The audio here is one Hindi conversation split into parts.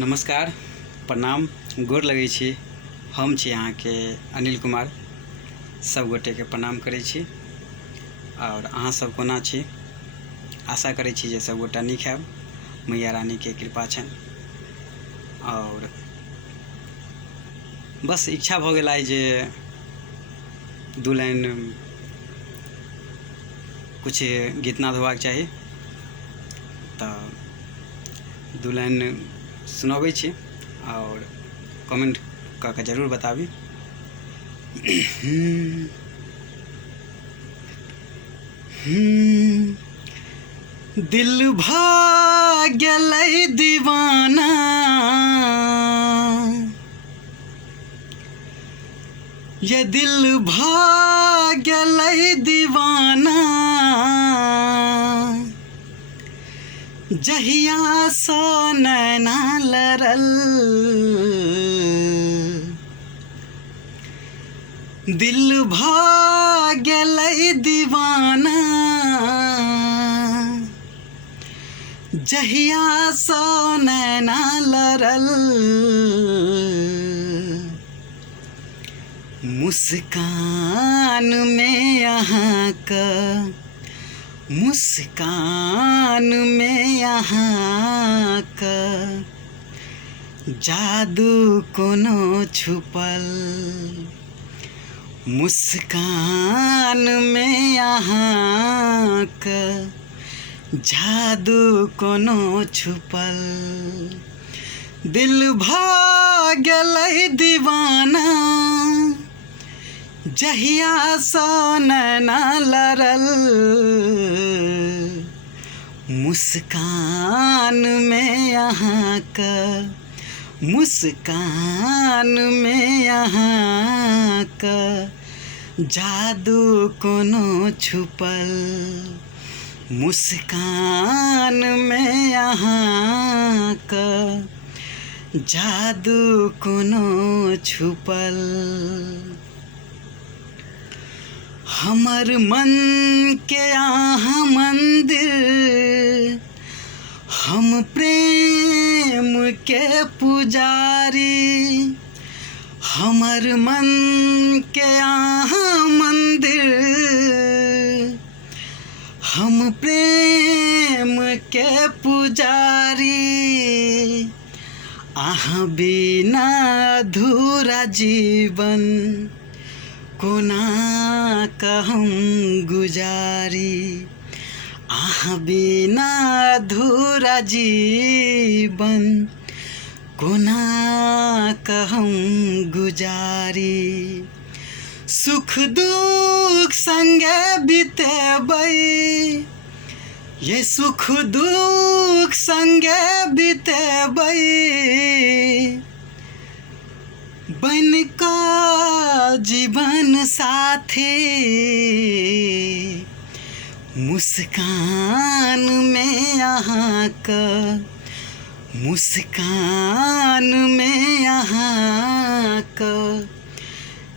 नमस्कार, प्रणाम, गोर लगै छी। हम छी अहाँके अनिल कुमार। सब गोटेके प्रणाम करै छी और अहाँ सब कोना छी। आशा करै छी जे सब गोटा नीक हैब, मैया रानीके कृपा छनि। और बस इच्छा भऽ गेल आइ जे दू लाइन कुछ गीतनाद होबाक चाही, तऽ दू लाइन सुनाबै छी और कमेंट कऽ के जरूर बताबी। दिल भऽ गेलै दीवाना, ये दिल भऽ गेलै दीवाना, जहियासँ नैना लड़ल। दिल भऽ गेलै दीवाना, जहियासँ नैना लड़ल। मुस्कान में अहाँके, मुस्कान में अहाँके जादू कोनो छुपल। मुस्कान में अहाँके जादू कोनो छुपल। दिल भऽ गेलै दीवाना, जहियासँ नैना लड़ल। मुस्कान में अहाँके, मुस्कान में अहाँके जादू कोनो छुपल। मुस्कान में अहाँके जादू कोनो छुपल। हमर मन के अहाँ मंदिर, हम प्रेम के पुजारी। हमर मन के अहाँ मंदिर, हम प्रेम के पुजारी। अहाँ बिना अधूरा जीवन कोना कहम गुजारी। अहाँ बिना अधूरा जीवन कोना कहम गुजारी। सुख दुख संगे बितेबै, ये सुख दुख संगे बितेबै। बन का जीवन साथी, मुस्कान में अहाँके, मुस्कान में अहाँके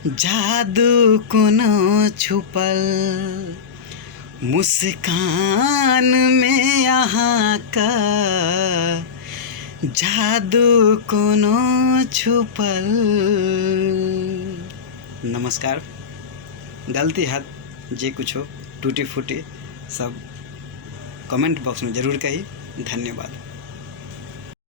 जादू कोनो छुपल। मुस्कान में अहाँके जादू कोनो छुपल। नमस्कार। गलती है जे कुछ हो, टूटी फूटी सब कमेंट बॉक्स में जरूर कही। धन्यवाद।